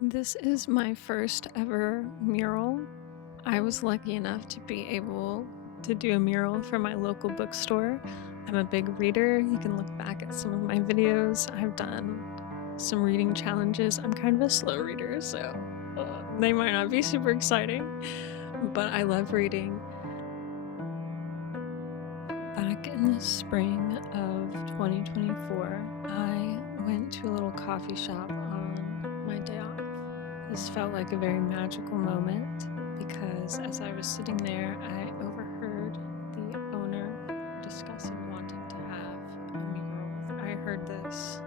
This is my first ever mural. I was lucky enough to be able to do a mural for my local bookstore. I'm a big reader. You can look back at some of my videos. I've done some reading challenges. I'm kind of a slow reader, so they might not be super exciting, but I love reading. Back in the spring of 2024, I went to a little coffee shop on my day off. This felt like a very magical moment because as I was sitting there, I overheard the owner discussing wanting to have a mural. I heard this.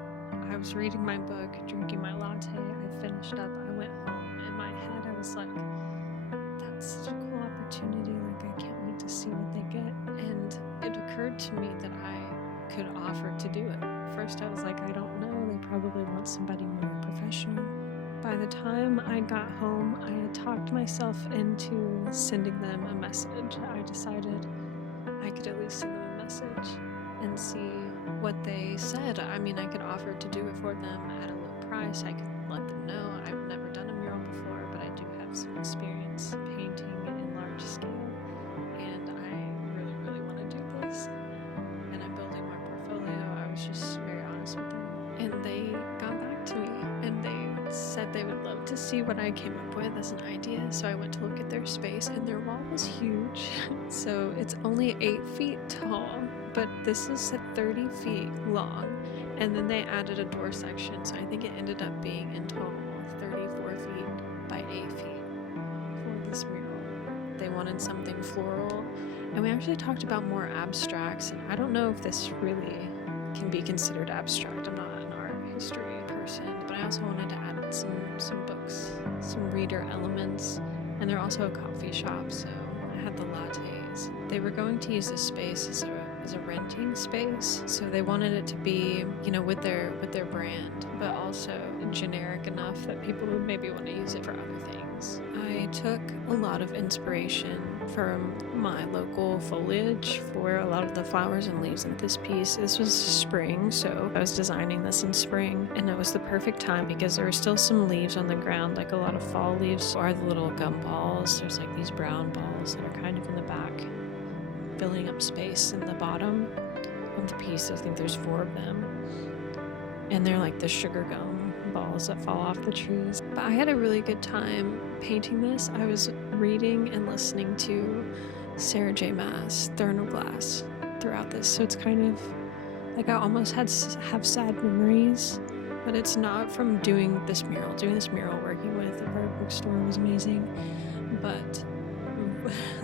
I was reading my book, drinking my latte. I finished up. I went home. In my head, I was like, that's such a cool opportunity. Like, I can't wait to see what they get. And it occurred to me that I could offer to do it. First, I was like, I don't know. They probably want somebody more professional. By the time I got home, I had talked myself into sending them a message. I decided I could at least send them a message and see what they said. I mean, I could offer to do it for them at a low price. I could let them know I've never done a mural before, but I do have some experience painting in large scale, and I really, really want to do this. And I'm building my portfolio. I was just very honest with them, and they got back to me, and they said they would love to see what I came up with as an idea. So I went to look at their space, and their wall was huge. So it's only 8 feet tall, but this is 30 feet long, and then they added a door section, so I think it ended up being in total 34 feet by 8 feet for this mural. They wanted something floral, and we actually talked about more abstracts, and I don't know if this really can be considered abstract. I'm not an art history person, but I also wanted to add some books, some reader elements, and they're also a coffee shop, so I had the lattes. They were going to use this space as a renting space, so they wanted it to be, with their brand, but also generic enough that people would maybe want to use it for other things. I took a lot of inspiration from my local foliage for a lot of the flowers and leaves in this piece. This was spring, so I was designing this in spring, and it was the perfect time because there were still some leaves on the ground, like a lot of fall leaves are the little gum balls. There's like these brown balls that are kind of in the back, filling up space in the bottom of the piece. I think there's 4 of them, and they're like the sugar gum balls that fall off the trees. But I had a really good time painting this. I was reading and listening to Sarah J. Maas' thourogh throughout this, so it's kind of like I almost have sad memories, but it's not from doing this mural. Doing this mural working with the art bookstore was amazing, but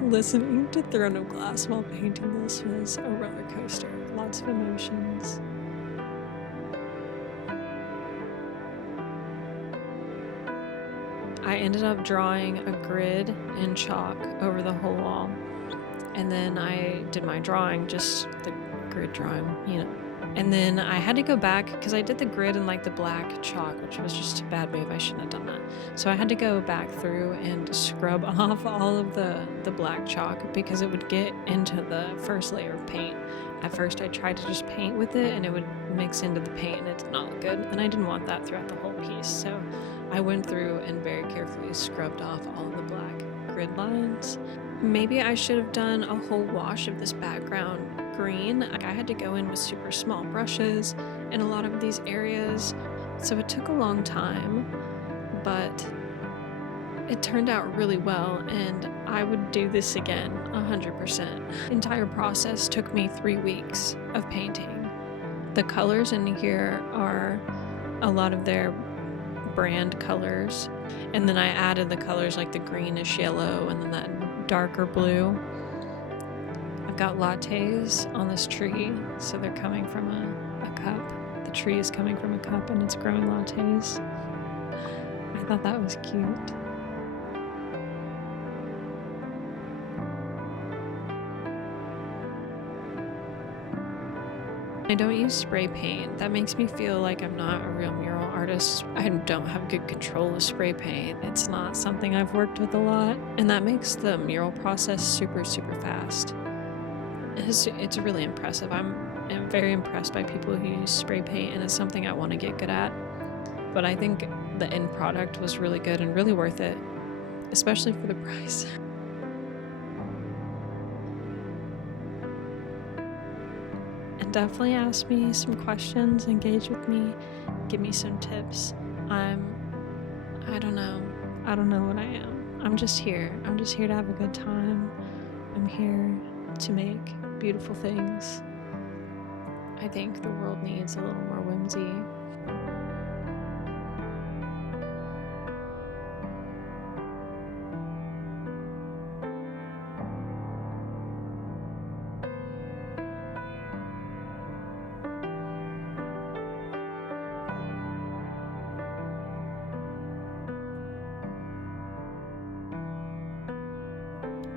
listening to thourogh while painting this was a roller coaster. Lots of emotions. I ended up drawing a grid in chalk over the whole wall, and then I did my drawing, just the grid drawing, and then I had to go back because I did the grid in like the black chalk, which was just a bad move. I shouldn't have done that. So I had to go back through and scrub off all of the black chalk because it would get into the first layer of paint. At first I tried to just paint with it and it would mix into the paint and it did not look good, and I didn't want that throughout the whole piece. So I went through and very carefully scrubbed off all of the black grid lines. Maybe I should have done a whole wash of this background green. I had to go in with super small brushes in a lot of these areas, so it took a long time, but it turned out really well, and I would do this again 100%. The entire process took me 3 weeks of painting. The colors in here are a lot of their brand colors, and then I added the colors like the greenish yellow and then that darker blue. I've got lattes on this tree, so they're coming from a cup. The tree is coming from a cup and it's growing lattes. I thought that was cute. I don't use spray paint. That makes me feel like I'm not a real mural artist. I don't have good control of spray paint. It's not something I've worked with a lot, and that makes the mural process super, super fast. It's really impressive. I'm very impressed by people who use spray paint, and it's something I want to get good at. But I think the end product was really good and really worth it, especially for the price. And definitely ask me some questions, engage with me, give me some tips. I don't know what I am. I'm just here to have a good time. I'm here to make beautiful things. I think the world needs a little more whimsy.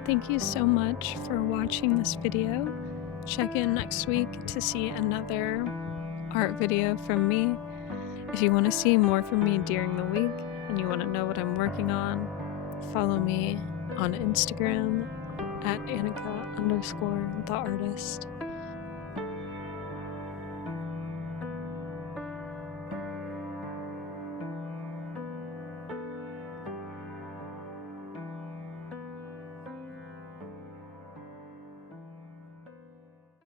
Thank you so much for watching this video. Check in next week to see another art video from me. If you want to see more from me during the week and you want to know what I'm working on, follow me on Instagram at Annika_theartist.